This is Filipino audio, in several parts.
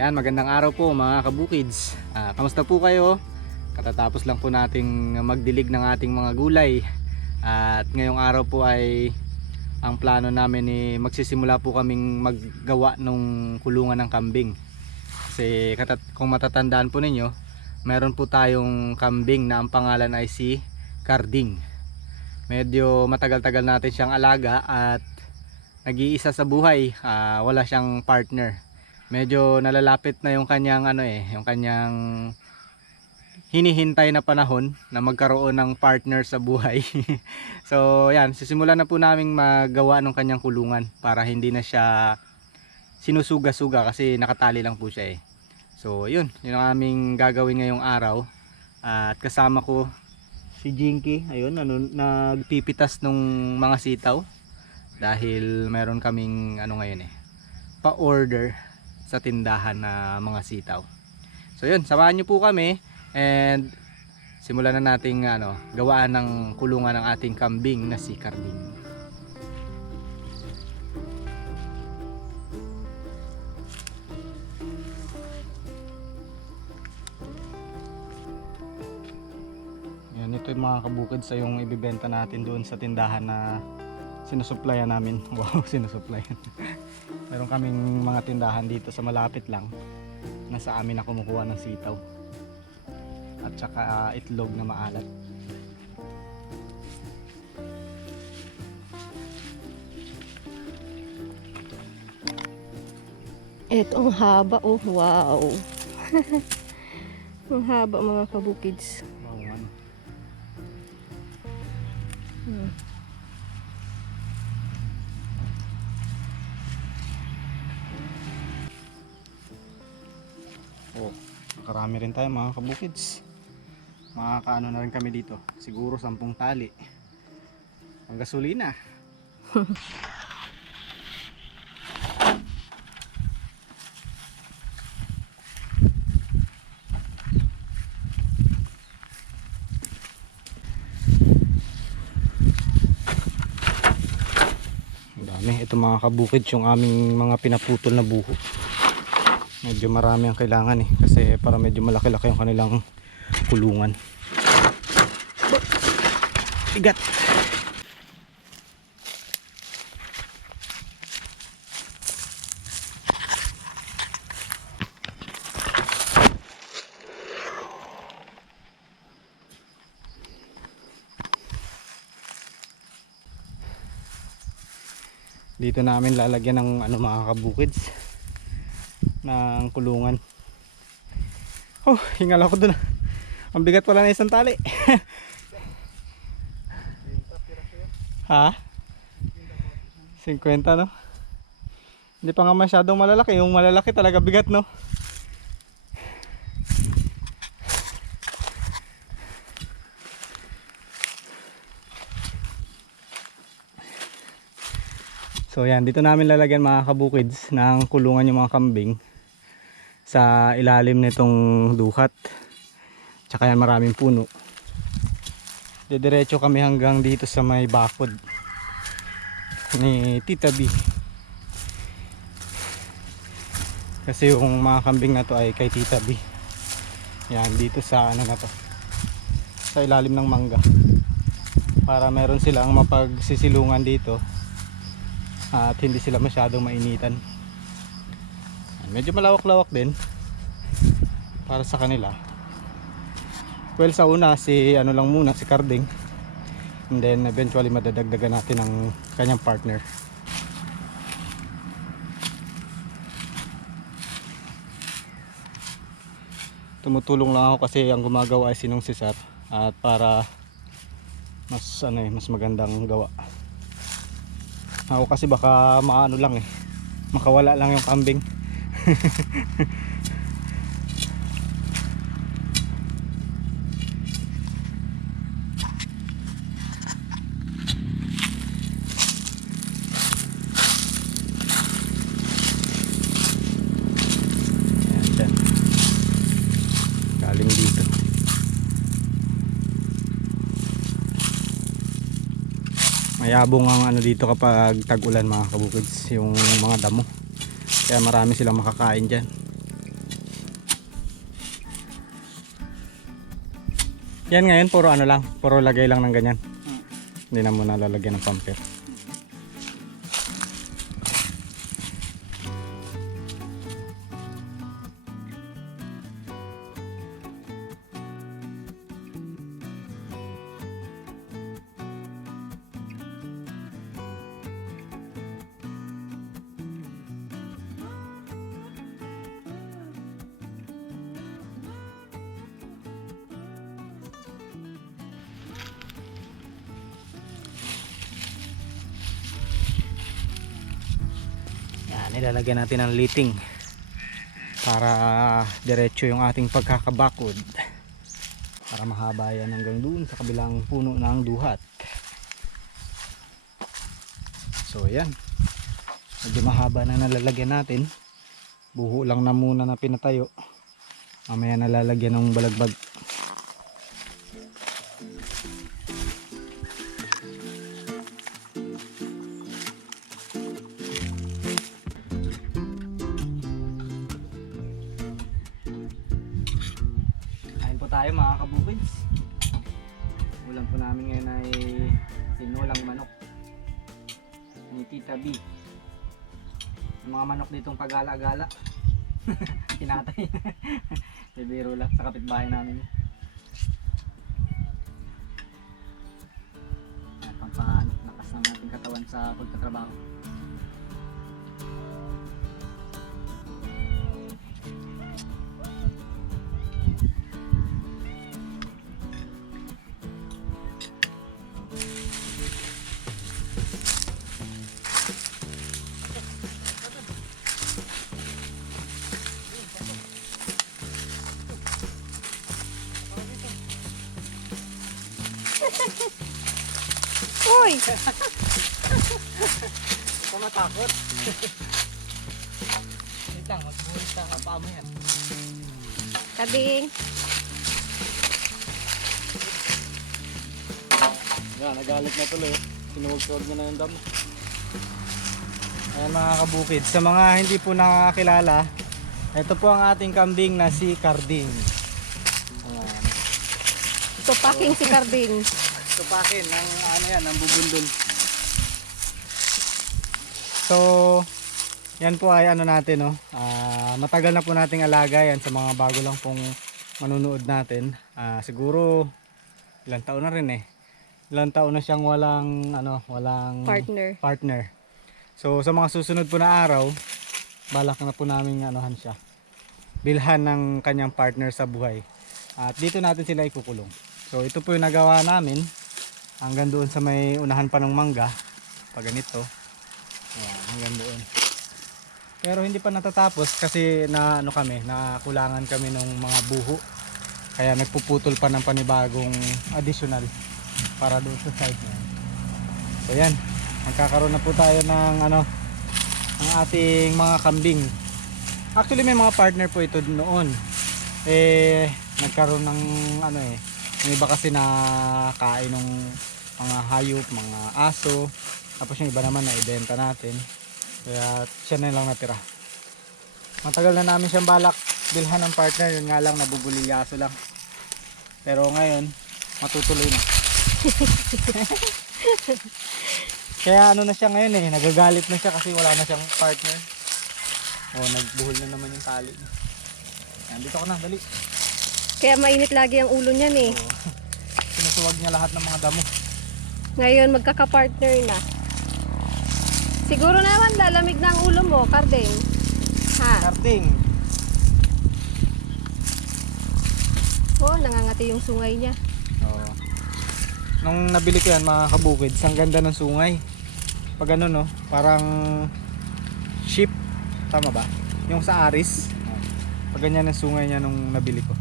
Ayan, magandang araw po mga kabukids. Ah, kamusta po kayo? Katatapos lang po nating magdilig ng ating mga gulay. At ngayong araw po ay ang plano namin ni magsisimula po kaming maggawa ng kulungan ng kambing. Kasi katat kung matatandaan po ninyo, meron po tayong kambing na ang pangalan ay si Carding. Medyo matagal-tagal natin siyang alaga at nag-iisa sa buhay, Ah, wala siyang partner medyo nalalapit na yung kanyang ano eh, yung kanyang hinihintay na panahon na magkaroon ng partner sa buhay. so, yan, sisimulan na po naming magawa ng kanyang kulungan para hindi na siya sinusuga-suga kasi nakatali lang po siya eh. So, yun, yun ang aming gagawin ngayong araw. At kasama ko si Jinky, ayun, ano, nagpipitas nung mga sitaw dahil meron kaming ano ngayon eh, pa-order sa tindahan na mga sitaw. So yun, samahan niyo po kami and simulan na nating ano, gawaan ng kulungan ng ating kambing na si Carding. Yan, ito yung mga kabukid sa yung ibibenta natin doon sa tindahan na sinusuplayan namin. Wow, sinusuplayan. Meron kaming mga tindahan dito sa malapit lang na sa amin na kumukuha ng sitaw. At saka ah, itlog na maalat. Eto haba oh, wow. ang haba mga kabukids. Karami rin tayo mga kabukids. Makakaano na rin kami dito. Siguro sampung tali. Ang gasolina. Dami. Ito mga kabukid yung aming mga pinaputol na buho. Medyo marami ang kailangan eh. Kasi para medyo malaki-laki yung kanilang kulungan. Bigat! Dito namin lalagyan ng ano mga kabukids ng kulungan. Oh, hingal ako dun. Ang bigat pala na isang tali. ha? 50 no? Hindi pa nga masyadong malalaki. Yung malalaki talaga bigat no? So yan, dito namin lalagyan mga kabukids ng kulungan yung mga kambing sa ilalim nitong duhat. Tsaka yan maraming puno. Didiretso kami hanggang dito sa may bakod ni Tita B. Kasi yung mga kambing na to ay kay Tita B. Yan, dito sa ano na to. Sa ilalim ng mangga. Para meron silang mapagsisilungan dito at hindi sila masyadong mainitan medyo malawak-lawak din para sa kanila. Well sa una si ano lang muna si Carding. And then eventually madadagdagan natin ng kanyang partner. Tumutulong lang ako kasi ang gumagawa ay sinong si Sir. At para mas ano eh mas magandang gawa. Ako kasi baka maano lang eh. Makawala lang yung kambing. Galing dito. mayabong ang ano dito kapag tag-ulan mga kabukids yung mga damo kaya marami silang makakain dyan. Yan ngayon puro ano lang puro lagay lang ng ganyan. Hmm. Hindi na muna lalagyan ng pamper. Yan, ilalagyan natin ng liting para diretso yung ating pagkakabakod para mahaba yan hanggang doon sa kabilang puno ng duhat. So yan. Medyo mahaba na nalalagyan natin. Buho lang na muna na pinatayo. Mamaya nalalagyan ng balagbag kabukids. Ulam po namin ngayon ay sinulang manok. Ni Tita B. Yung mga manok ditong pagala-gala. Kinatay. Bibiro lang sa kapitbahay namin. Yan, pampaano, lakas ng ating katawan sa pagtatrabaho. Ka matakot. Wait lang, magbuhit sa paa mo yan. Kading. Yan, nagalit na tuloy. Sinuwag-suwag niya na yung damo. Ayan mga kabukid. Sa mga hindi po nakakilala, ito po ang ating kambing na si Carding. Ayan. Ito packing si Carding. Tupakin ng ano yan, ng bubundol. So, yan po ay ano natin, no? Ah, matagal na po nating alaga yan sa mga bago lang pong manunood natin. Ah, siguro ilang taon na rin eh. Ilang taon na siyang walang ano, walang Partner. partner. So sa mga susunod po na araw, balak na po namin anuhan siya. Bilhan ng kanyang partner sa buhay. At dito natin sila ikukulong. So ito po yung nagawa namin. Hanggang doon sa may unahan pa ng mangga. Pag ganito. Ayan, hanggang doon. Pero hindi pa natatapos kasi na ano kami, nakulangan kami ng mga buho. Kaya nagpuputol pa ng panibagong additional para doon sa side na. So yan, magkakaroon na po tayo ng ano ng ating mga kambing. Actually may mga partner po ito noon. Eh nagkaroon ng ano eh, yung iba kasi na kain ng mga hayop, mga aso. Tapos yung iba naman na ibenta natin. Kaya siya na lang natira. Matagal na namin siyang balak bilhan ng partner, yun nga lang nabubulilyaso lang. Pero ngayon, matutuloy na. Kaya ano na siya ngayon eh, nagagalit na siya kasi wala na siyang partner. Oh, nagbuhol na naman yung tali. Yan, dito ko na, dali. Kaya mainit lagi ang ulo niyan eh. Oh. Sinusuwag niya lahat ng mga damo. Ngayon magkaka-partner na. Siguro naman lalamig na ang ulo mo, Carding. Ha? Karting. Oh, nangangati yung sungay niya. Oh. Nung nabili ko yan mga kabukid, ang ganda ng sungay. Pag ano no, parang sheep. Tama ba? Yung sa Aris. Pag ganyan ang sungay niya nung nabili ko.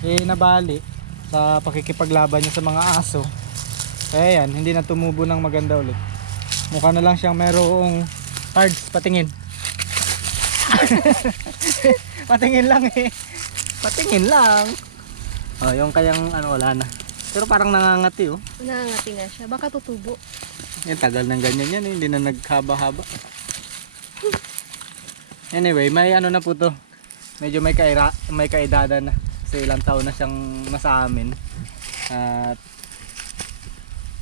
Eh nabali sa pakikipaglaban niya sa mga aso. Kaya yan, hindi na tumubo ng maganda ulit. Mukha na lang siyang merong cards, patingin. patingin lang eh. Patingin lang. Oh, yung kayang ano wala na. Pero parang nangangati oh. Nangangati nga siya. Baka tutubo. Yan, tagal ng ganyan yan eh. Hindi na naghaba-haba. Anyway, may ano na po to. Medyo may, kaira, may kaedada na. Kasi ilang taon na siyang nasa amin. At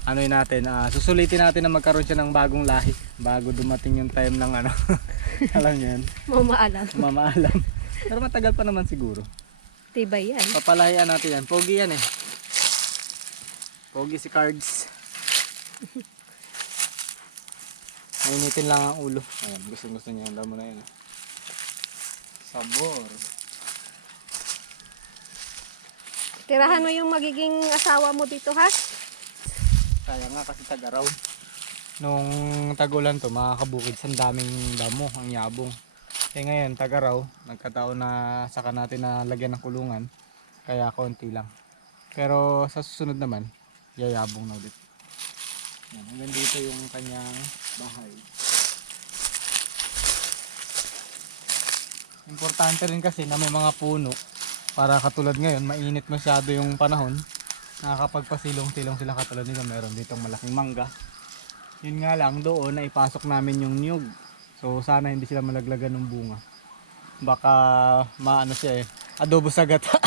ano yun natin, ah, susulitin natin na magkaroon siya ng bagong lahi bago dumating yung time ng ano. alam niyo yun, Mamaalam. mamaalam. Pero matagal pa naman siguro. Tibay yan. Papalahian natin yan. Pogi yan eh. Pogi si cards. Mainitin lang ang ulo. Ayan, gusto gusto niya. Ang damo na yun. eh. Sabor. Tirahan mo yung magiging asawa mo dito ha? Kaya nga kasi tagaraw. Nung tagulan to, mga kabukid, ang daming damo, ang yabong. Eh ngayon, tagaraw, nagkataon na saka natin na lagyan ng kulungan. Kaya konti lang. Pero sa susunod naman, yayabong na ulit. Yan, hanggang dito yung kanyang bahay. Importante rin kasi na may mga puno para katulad ngayon, mainit masyado yung panahon nakakapagpasilong-silong sila katulad nito. Meron ditong malaking mangga. Yun nga lang doon na ipasok namin yung niyog so sana hindi sila malaglagan ng bunga. Baka maano siya eh adobo sa gata.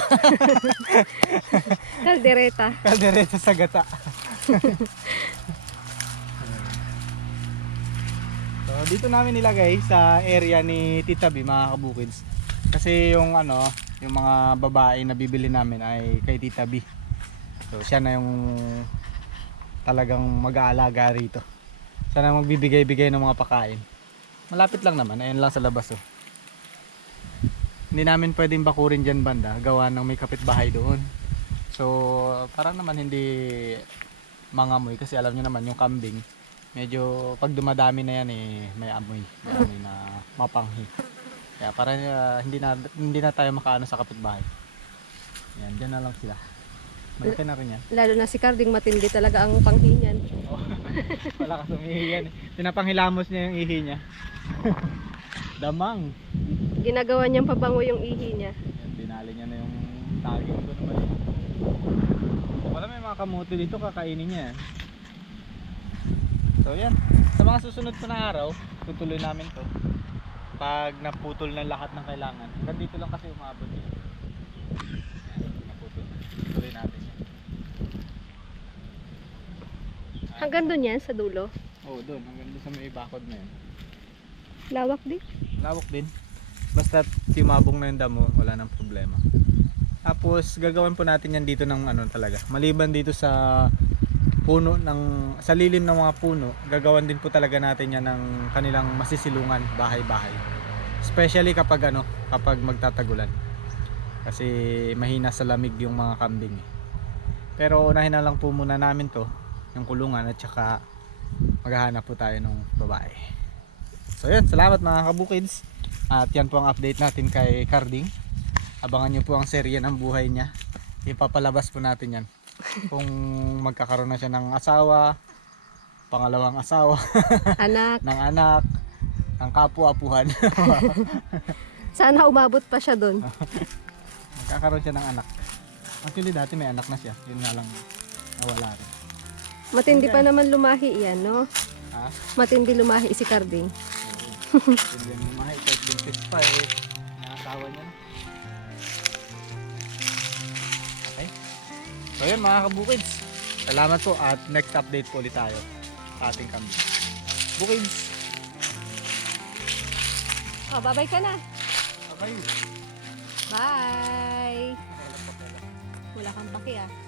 Kaldereta. kaldereta sa gata. So dito namin nilagay sa area ni Tita B mga kabukids. Kasi yung ano yung mga babae na bibili namin ay kay Tita B So siya na yung talagang mag-aalaga rito. Siya na magbibigay-bigay ng mga pakain. Malapit lang naman, ayun lang sa labas oh. Hindi namin pwedeng bakurin dyan banda, gawa ng may kapitbahay doon. So parang naman hindi mangamoy kasi alam nyo naman yung kambing medyo pag dumadami na yan eh may amoy, may amoy na mapanghi. Kaya para uh, hindi na hindi na tayo makaano sa kapitbahay. Yan, dyan na lang sila. Malaki na rin yan. Lalo na si Carding matindi talaga ang panghinyan. Wala ka sumihi yan. Pinapanghilamos niya yung ihi niya. Damang. Ginagawa niyang pabango yung ihi niya. Yan, dinali niya na yung taging ko naman. Wala may mga kamote dito kakainin niya. eh. So yan. Sa mga susunod pa na araw, tutuloy namin to. Pag naputol na lahat ng kailangan. Hanggang dito lang kasi umabot eh. Yan, naputol. Tuloy natin yan. Hanggang doon yan sa dulo. Oo, oh, doon. Hanggang doon sa may bakod na yun. Lawak din. Lawak din. Basta timabong na yung damo, wala nang problema. Tapos gagawin po natin yan dito ng ano talaga. Maliban dito sa puno ng sa lilim ng mga puno, gagawan din po talaga natin yan ng kanilang masisilungan bahay-bahay. Especially kapag ano, kapag magtatagulan. Kasi mahina sa lamig yung mga kambing. eh. Pero unahin na lang po muna namin to, yung kulungan at saka maghahanap po tayo ng babae. So yun, salamat mga kabukids. At yan po ang update natin kay Carding. Abangan nyo po ang serye ng buhay niya. Ipapalabas po natin yan. Kung magkakaroon na siya ng asawa, pangalawang asawa, Anak. ng anak, ng kapwa-apuhan. Sana umabot pa siya doon. magkakaroon siya ng anak. Actually dati may anak na siya. Yun nga lang nawala rin. Matindi pa naman lumahi yan, no? Ha? Matindi lumahi si Carding. Mo mahal. Kahit buntis pa eh. Nakakawa niya. Okay. So yun mga kabukids. Salamat po at next update po ulit tayo sa ating kambing. Bukids. Oh, babay ka na. Okay. Bye! Wala kang paki ah.